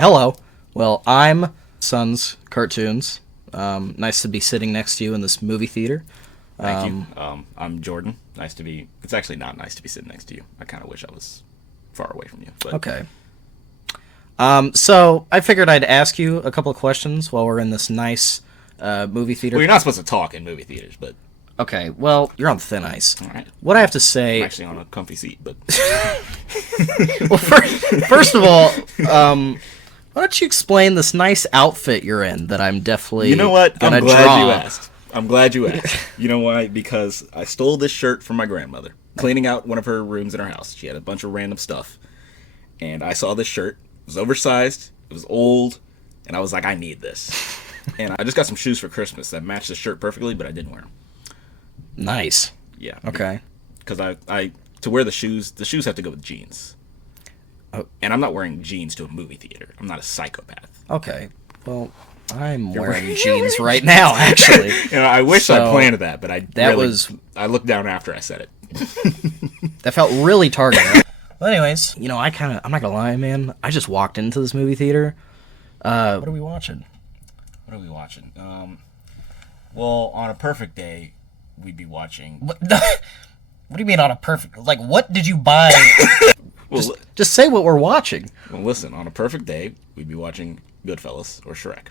Hello. Well, I'm Sons Cartoons. Nice to be sitting next to you in this movie theater. Thank you. I'm Jordan. Nice to be. It's actually not nice to be sitting next to you. I kind of wish I was far away from you. But Okay. So I figured I'd ask you a couple of questions while we're in this nice movie theater. Well, you're not supposed to talk in movie theaters, but Okay. Well, you're on thin ice. all right. What I have to I'm say. actually on a comfy seat, but Well, first of all, why don't you explain this nice outfit you're in that I'm definitely you know what? gonna I'm glad draw. you asked. I'm glad you asked. You know why? Because I stole this shirt from my grandmother, cleaning out one of her rooms in her house. She had a bunch of random stuff, and I saw this shirt. It was oversized. It was old, and I was like, I need this. And I just got some shoes for Christmas that matched the shirt perfectly, but I didn't wear them. Nice. Yeah. Okay. Because I to wear the shoes have to go with jeans. Oh. And I'm not wearing jeans to a movie theater. I'm not a psychopath. Okay. Well, I'm wearing jeans right now, actually. I wish I So, planned that, but I looked down after I said it. That felt really targeted. Well, anyways, I'm not gonna lie, man. I just walked into this movie theater. What are we watching? What are we watching? Well, on a perfect day, we'd be watching. What do you mean on a perfect? Like, what did you buy? Well, Just say what we're watching. well, listen. On a perfect day, we'd be watching Goodfellas or Shrek.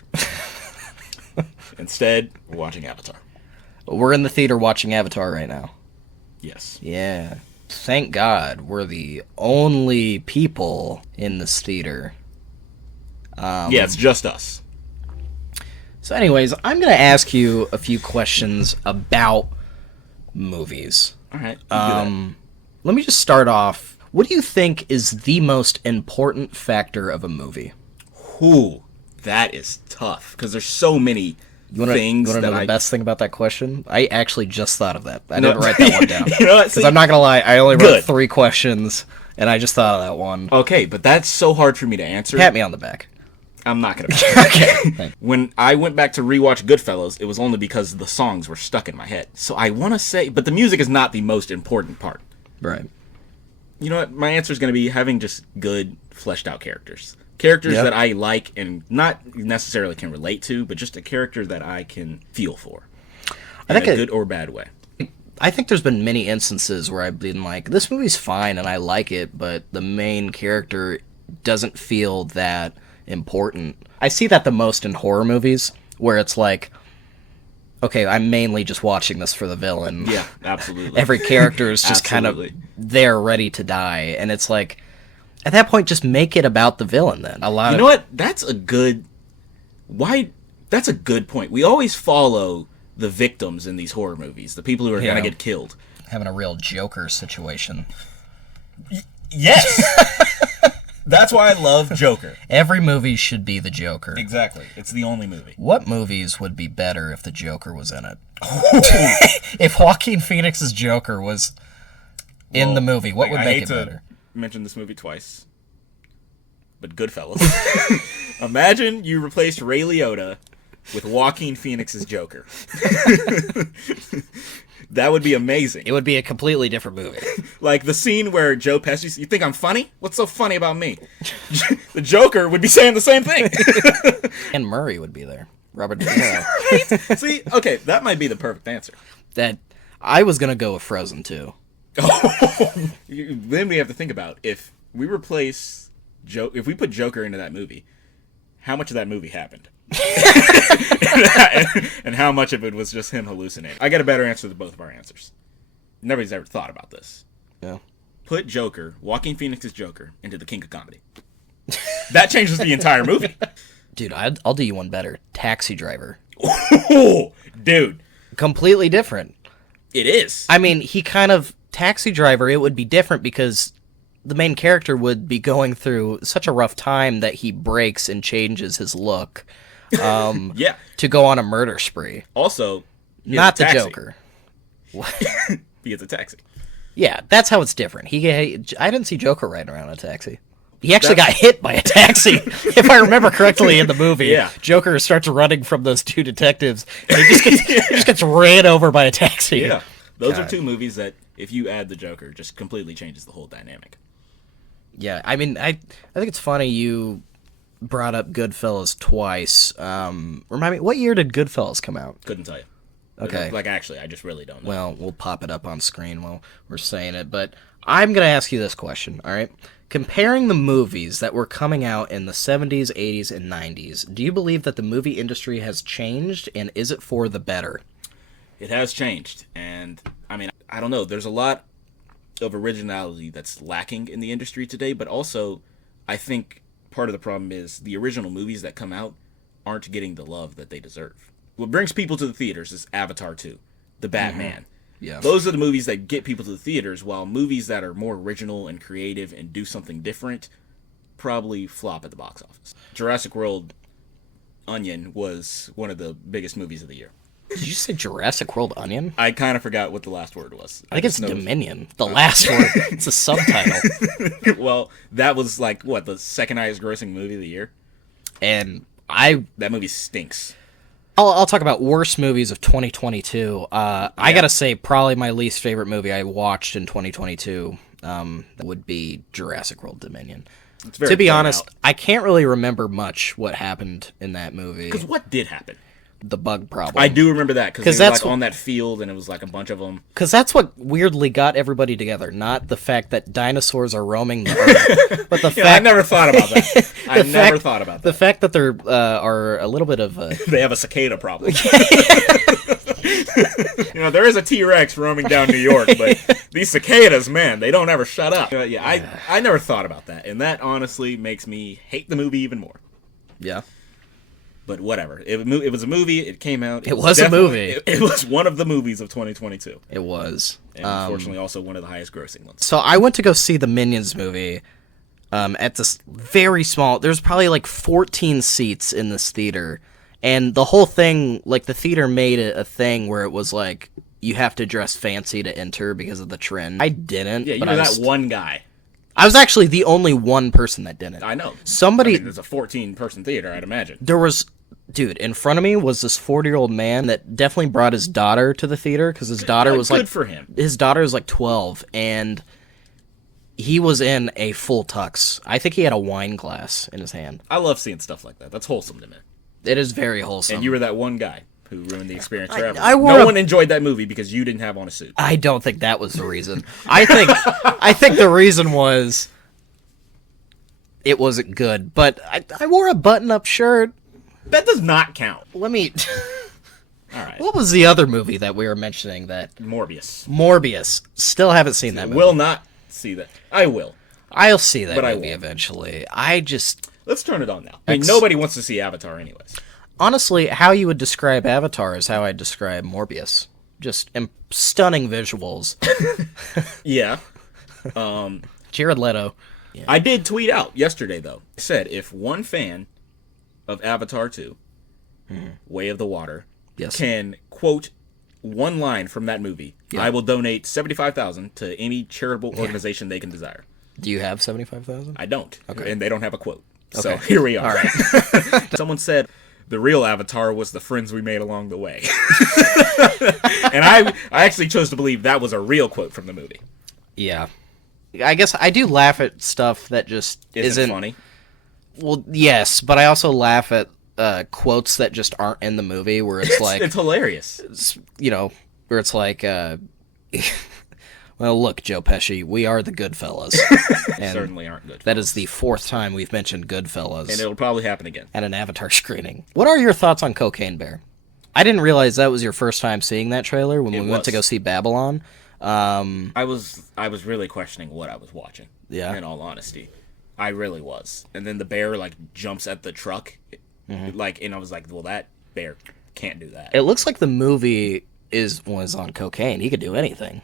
Instead, we're watching Avatar. We're in the theater watching Avatar right now. Yes. Yeah. Thank God we're the only people in this theater. Yeah, it's just us. So, anyways, I'm gonna ask you a few questions about movies. All right. you do that. Let me just start off. What do you think is the most important factor of a movie? Ooh, that is tough because there's so many things You wanna that know I the best thing about that question? I actually just thought of that. I No. didn't write that one down. You know what? Because See? I'm not gonna lie, I only wrote Good. 3 questions, and I just thought of that one. Okay, but that's so hard for me to answer. Pat me on the back. I'm not gonna. Okay. When I went back to rewatch Goodfellas, it was only because the songs were stuck in my head. So I want to say, but the music is not the most important part. Right. You know what? My answer is going to be having just good, fleshed out characters. Characters Yep. that I like and not necessarily can relate to, but just a character that I can feel for. In think a it- good or bad way. I think there's been many instances where I've been like, this movie's fine and I like it, but the main character doesn't feel that important. I see that the most in horror movies, where it's like, okay, I'm mainly just watching this for the villain. Yeah, absolutely. Every character is just kind of Absolutely. there ready to die, and it's like, at that point, just make it about the villain then. A lot You of know what? That's a good. Why? That's a good point. We always follow the victims in these horror movies, the people who are Yeah. gonna get killed. having a real Joker situation. Yes. That's why I love Joker. Every movie should be the Joker. Exactly. It's the only movie. What movies would be better if the Joker was in it? If Joaquin Phoenix's Joker was in the movie, what would I make hate it to better? mention this movie twice, but Goodfellas. Imagine you replaced Ray Liotta with Joaquin Phoenix's Joker. That would be amazing. It would be a completely different movie. Like the scene where Joe Pesci, you think I'm funny? What's so funny about me? The Joker would be saying the same thing. And Murray would be there. Robert De Niro. See, okay, that might be the perfect answer. That I was gonna go with Frozen too. Then we have to think about if we replace if we put Joker into that movie, how much of that movie happened? And how much of it was just him hallucinating? I got a better answer to both of our answers. Nobody's ever thought about this. Yeah. Put Joker, Joaquin Phoenix's Joker, into the King of Comedy. That changes the entire movie. Dude, I'll do you one better. Taxi Driver. Oh, dude, Completely different. it is. I mean, he kind of Taxi Driver. It would be different because the main character would be going through such a rough time that he breaks and changes his look Yeah. to go on a murder spree. Also, he Not has a the taxi. Joker. He gets a taxi. Yeah, that's how it's different. I didn't see Joker riding around in a taxi. He actually got hit by a taxi, if I remember correctly in the movie. Yeah. Joker starts running from those 2 detectives, and he just gets ran over by a taxi. Yeah. Those God. are 2 movies that, if you add the Joker, just completely changes the whole dynamic. Yeah, I mean, I think it's funny you brought up Goodfellas twice. Remind me, what year did Goodfellas come out? Couldn't tell you. Okay. Like, actually, I just really don't know. Well, we'll pop it up on screen while we're saying it, but I'm going to ask you this question, all right? Comparing the movies that were coming out in the 70s, 80s, and 90s, do you believe that the movie industry has changed, and is it for the better? It has changed, and I mean, I don't know. There's a lot of originality that's lacking in the industry today, but also, I think part of the problem is the original movies that come out aren't getting the love that they deserve. What brings people to the theaters is Avatar 2, The Batman. Yeah. Those are the movies that get people to the theaters, while movies that are more original and creative and do something different probably flop at the box office. Jurassic World Onion was one of the biggest movies of the year. Did you say Jurassic World Onion? I kind of forgot what the last word was. I think it's Dominion. The last word. It's a subtitle. Well, that was like, what, the second highest grossing movie of the year? And That movie stinks. I'll talk about worst movies of 2022. I gotta say, probably my least favorite movie I watched in 2022 would be Jurassic World Dominion. It's very To be played honest, out. I can't really remember much what happened in that movie. Because what did happen? The bug problem. I do remember that, because they were that's like on that field, and it was like a bunch of them. Because that's what weirdly got everybody together, not the fact that dinosaurs are roaming the earth, but the fact I never thought about that. I never thought about the that. fact that there are a little bit of They have a cicada problem. There is a T-Rex roaming down New York, but these cicadas, man, they don't ever shut up. I never thought about that, and that honestly makes me hate the movie even more. yeah. But whatever. It was a movie. It came out. It was a movie. It was one of the movies of 2022. It was. And unfortunately also one of the highest grossing ones. So I went to go see the Minions movie at this very small... There's probably like 14 seats in this theater. And the whole thing, like the theater made it a thing where it was like, you have to dress fancy to enter because of the trend. I didn't. Yeah, you but were I that was, one guy. I was actually the only one person that didn't. I know. Somebody... I mean, there's a 14-person theater, I'd imagine. There was... Dude, in front of me was this 40-year-old man that definitely brought his daughter to the theater because his daughter was Good like... for him. His daughter was like 12, and he was in a full tux. I think he had a wine glass in his hand. I love seeing stuff like that. That's wholesome to me. It is very wholesome. And you were that one guy who ruined the experience for everyone. I wore no a- one enjoyed that movie because you didn't have on a suit. I don't think that was the reason. I think the reason was it wasn't good. But I wore a button-up shirt. That does not count. Let me... All right. What was the other movie that we were mentioning that... Morbius. Morbius. Still haven't seen that movie. Will not see that. I will. I'll see that But I movie won't. eventually. I just... Let's turn it on now. I mean, nobody wants to see Avatar anyways. Honestly, how you would describe Avatar is how I'd describe Morbius. Just stunning visuals. Yeah. Jared Leto. I did tweet out yesterday, though. I said, if one fan of Avatar 2, Way of the Water, Yes. can quote one line from that movie, Yeah. I will donate $75,000 to any charitable organization they can desire. Do you have 75,000? I don't. Okay. And they don't have a quote. So Okay. here we are. All right. Someone said the real Avatar was the friends we made along the way. And I actually chose to believe that was a real quote from the movie. Yeah. I guess I do laugh at stuff that just Isn't funny. Well, yes, but I also laugh at quotes that just aren't in the movie where it's like, It's hilarious. where it's like, well, look, Joe Pesci, we are the Goodfellas. And Certainly aren't good. that is the fourth time we've mentioned Goodfellas. And it'll probably happen again. At an Avatar screening. What are your thoughts on Cocaine Bear? I didn't realize that was your first time seeing that trailer when we went to go see Babylon. I was really questioning what I was watching. Yeah. In all honesty, I really was. And then the bear like jumps at the truck, like, and I was like, well, that bear can't do that. It looks like the movie was on cocaine. He could do anything.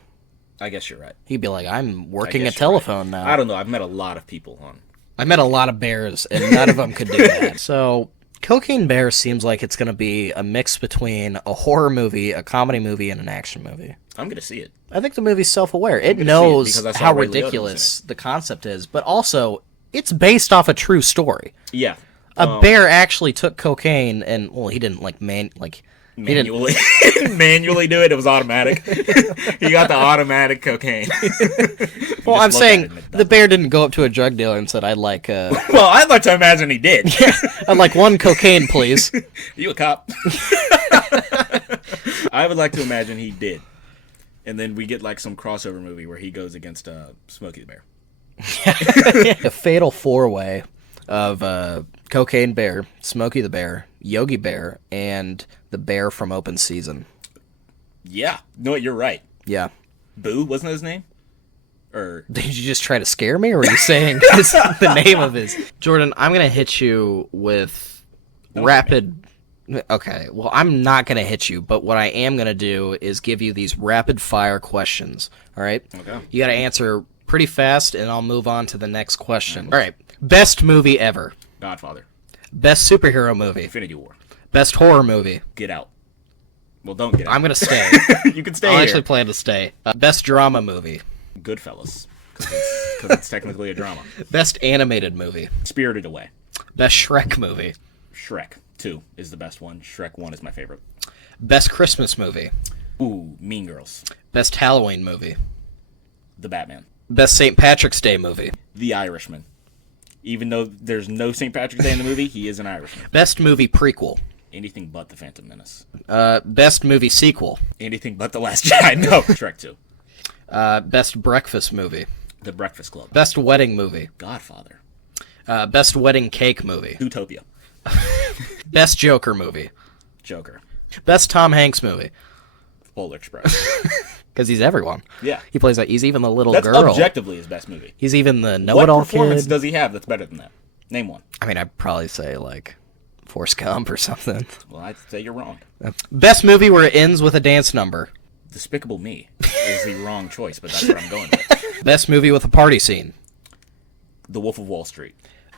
I guess you're right. He'd be like, I'm working a guess you're right. telephone now. I don't know. I've met a lot of people on. I met a lot of bears, and none of them could do that. So, Cocaine Bear seems like it's going to be a mix between a horror movie, a comedy movie, and an action movie. I'm gonna see it. I think the movie's self-aware. It gonna see it knows because I saw how Ray Liotta's in ridiculous the concept is, but also, it's based off a true story. Yeah. A bear actually took cocaine, and, well, he didn't, manually manually do it. It was automatic. He got the automatic cocaine. Well, I'm saying the bear didn't go up to a drug dealer and said, "I'd like Well, I'd like to imagine he did. I'd like one cocaine, please." You a cop? I would like to imagine he did. And then we get like some crossover movie where he goes against Smokey the Bear. A fatal four-way of Cocaine Bear, Smokey the Bear, Yogi Bear, and the bear from Open Season. Yeah. No, you're right. Yeah. Boo, wasn't that his name? Or Did you just try to scare me, or were you saying the name of his? Jordan, I'm going to hit you with rapid... Okay, well, I'm not going to hit you, but what I am going to do is give you these rapid-fire questions, all right? Okay. You got to answer pretty fast, and I'll move on to the next question. All right. Best movie ever. Godfather. Best superhero movie. Infinity War. Best horror movie. Get Out. Well, don't get out. I'm going to stay. You can stay I here. actually plan to stay. Best drama movie. Goodfellas. Because it's technically a drama. Best animated movie. Spirited Away. Best Shrek movie. Shrek 2 is the best one. Shrek 1 is my favorite. Best Christmas movie. Ooh, Mean Girls. Best Halloween movie. The Batman. Best St. Patrick's Day movie. The Irishman. Even though there's no St. Patrick's Day in the movie, he is an Irishman. Best movie prequel. Anything but The Phantom Menace. Best movie sequel. Anything but The Last Jedi. No, Shrek 2. Best breakfast movie. The Breakfast Club. Best wedding movie. Godfather. Best wedding cake movie. Zootopia. Best Joker movie. Joker. Best Tom Hanks movie. Polar Express. Because he's everyone. Yeah. He plays like, he's even the little That's girl. objectively his best movie. He's even the What know-it-all performance kid. does he have that's better than that? Name one. I mean, I'd probably say like Forrest Gump or something. Well, I'd say you're wrong. Best movie where it ends with a dance number. Despicable Me is the wrong choice, but that's what I'm going with. Best movie with a party scene. The Wolf of Wall Street.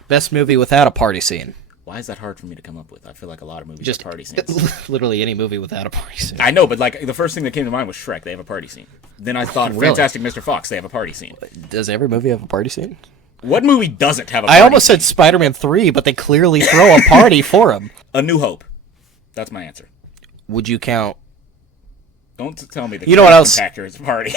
Best movie without a party scene. Why is that hard for me to come up with? I feel like a lot of movies Just have party scenes. literally any movie without a party scene. I know, but like the first thing that came to mind was Shrek. They have a party scene. Then I thought Really? Fantastic Mr. Fox. They have a party scene. Does every movie have a party scene? What movie doesn't have a party I almost scene? said Spider-Man 3, but they clearly throw a party for him. A New Hope. That's my answer. Would you count... Don't tell me the You know what else? compactor is a party.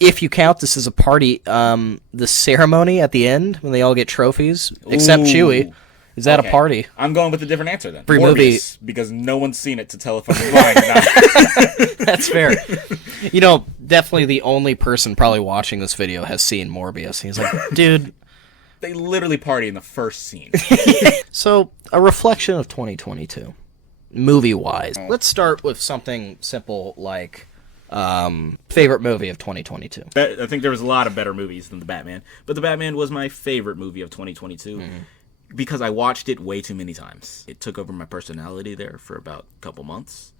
If you count this as a party, the ceremony at the end, when they all get trophies, except Ooh. Chewie, is that Okay. a party? I'm going with a different answer then. Every movie- Morbius, because no one's seen it to tell if I'm lying or not. That's fair. You know, definitely the only person probably watching this video has seen Morbius. He's like, dude... They literally party in the first scene. So, a reflection of 2022, movie-wise. Let's start with something simple like favorite movie of 2022. I think there was a lot of better movies than The Batman, but The Batman was my favorite movie of 2022 because I watched it way too many times. It took over my personality there for about a couple months.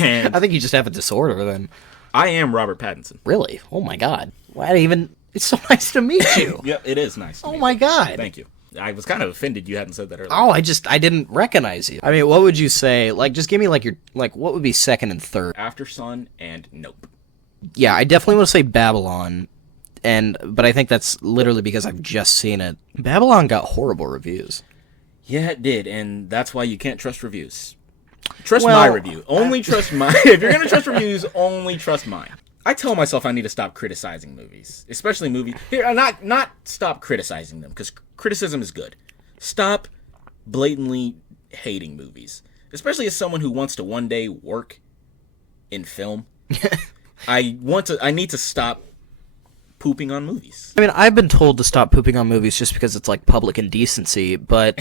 And I think you just have a disorder then. I am Robert Pattinson. Really? Oh my god. Why even... It's so nice to meet you. Yep, it is nice. Oh my god. Thank you. I was kind of offended you hadn't said that earlier. Oh, I didn't recognize you. I mean, what would you say? Like, just give me like your, like, what would be second and third? After Sun and Nope. Yeah, I definitely want to say Babylon, but I think that's literally because I've just seen it. Babylon got horrible reviews. Yeah, it did, and that's why you can't trust reviews. Trust Well, my review. Only trust mine. If you're going to trust reviews, only trust mine. I tell myself I need to stop criticizing movies, especially movies. Here, not stop criticizing them, because criticism is good. Stop blatantly hating movies, especially as someone who wants to one day work in film. I need to stop pooping on movies. I mean, I've been told to stop pooping on movies just because it's like public indecency, but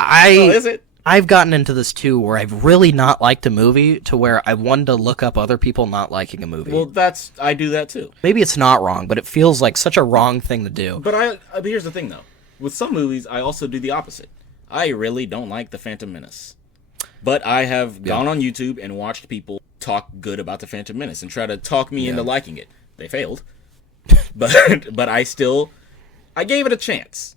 Oh, is it? I've gotten into this too, where I've really not liked a movie to where I wanted to look up other people not liking a movie. Well, I do that too. Maybe it's not wrong, but it feels like such a wrong thing to do. But here's the thing though. With some movies, I also do the opposite. I really don't like The Phantom Menace. But I have gone on YouTube and watched people talk good about The Phantom Menace and try to talk me into liking it. They failed. But I gave it a chance.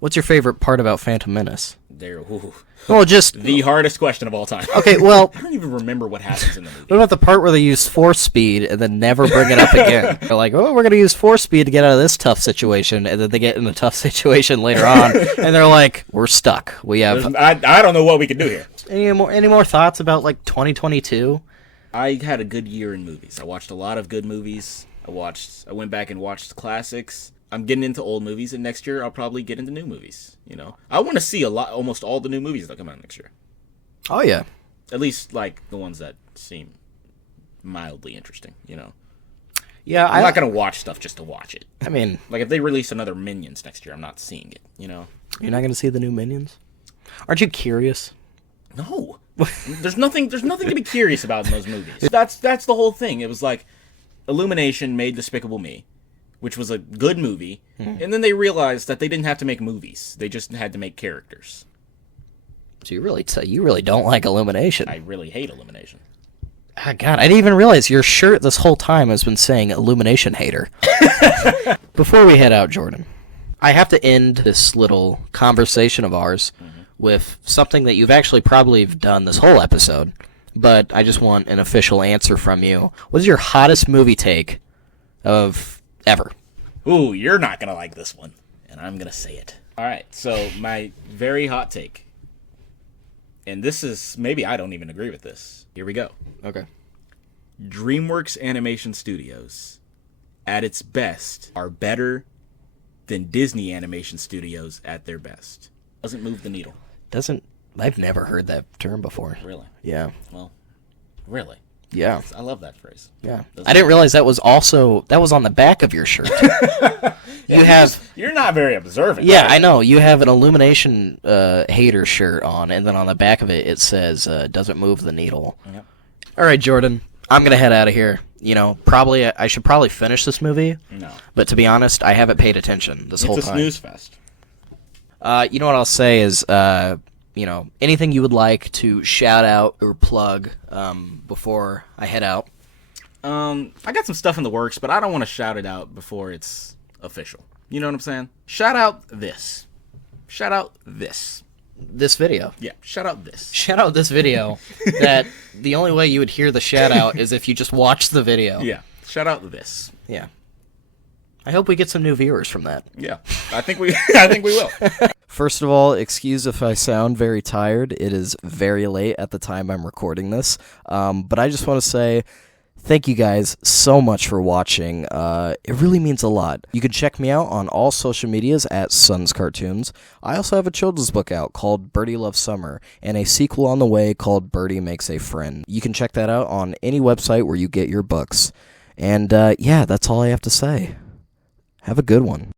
What's your favorite part about Phantom Menace? Ooh. Well, just The hardest question of all time. okay. Well, I don't even remember what happens in the movie. what about the part where they use force speed and then never bring it up again? They're like, oh, we're going to use force speed to get out of this tough situation. And then they get in a tough situation later on. And they're like, we're stuck. We have... I don't know what we can do here. Any more thoughts about, like, 2022? I had a good year in movies. I watched a lot of good movies. I went back and watched classics. I'm getting into old movies, and next year I'll probably get into new movies. You know, I want to see almost all the new movies that come out next year. Oh, yeah. At least, like, the ones that seem mildly interesting, you know? Yeah, I'm not going to watch stuff just to watch it. I mean... Like, if they release another Minions next year, I'm not seeing it, you know? You're not going to see the new Minions? Aren't you curious? No. There's nothing to be curious about in those movies. That's the whole thing. It was like, Illumination made Despicable Me, which was a good movie, and then they realized that they didn't have to make movies. They just had to make characters. So you really don't like Illumination. I really hate Illumination. Ah, God, I didn't even realize your shirt this whole time has been saying Illumination hater. Before we head out, Jordan, I have to end this little conversation of ours with something that you've actually probably done this whole episode, but I just want an official answer from you. What is your hottest movie take of ever? Ooh, you're not going to like this one, and I'm going to say it. All right, so my very hot take, and this is, maybe I don't even agree with this. Here we go. Okay. DreamWorks Animation Studios, at its best, are better than Disney Animation Studios at their best. Doesn't move the needle. I've never heard that term before. Really? Yeah. Well, really? Yeah. I love that phrase. Yeah. I didn't realize that was on the back of your shirt. You're not very observant. Yeah, right? I know. You have an Illumination hater shirt on, and then on the back of it says, doesn't move the needle. Yep. All right, Jordan, I'm going to head out of here. You know, I should probably finish this movie. No. But to be honest, I haven't paid attention this whole It's a time. snooze fest. You know what I'll say is, anything you would like to shout out or plug before I head out? I got some stuff in the works, but I don't want to shout it out before it's official. You know what I'm saying? Shout out this. Shout out this. This video. Yeah, shout out this. Shout out this video that the only way you would hear the shout out is if you just watch the video. Yeah, shout out this. Yeah. I hope we get some new viewers from that. Yeah, I think we will. First of all, excuse if I sound very tired. It is very late at the time I'm recording this. But I just want to say thank you guys so much for watching. It really means a lot. You can check me out on all social medias at Suns Cartoons. I also have a children's book out called Birdie Loves Summer and a sequel on the way called Birdie Makes a Friend. You can check that out on any website where you get your books. And yeah, that's all I have to say. Have a good one.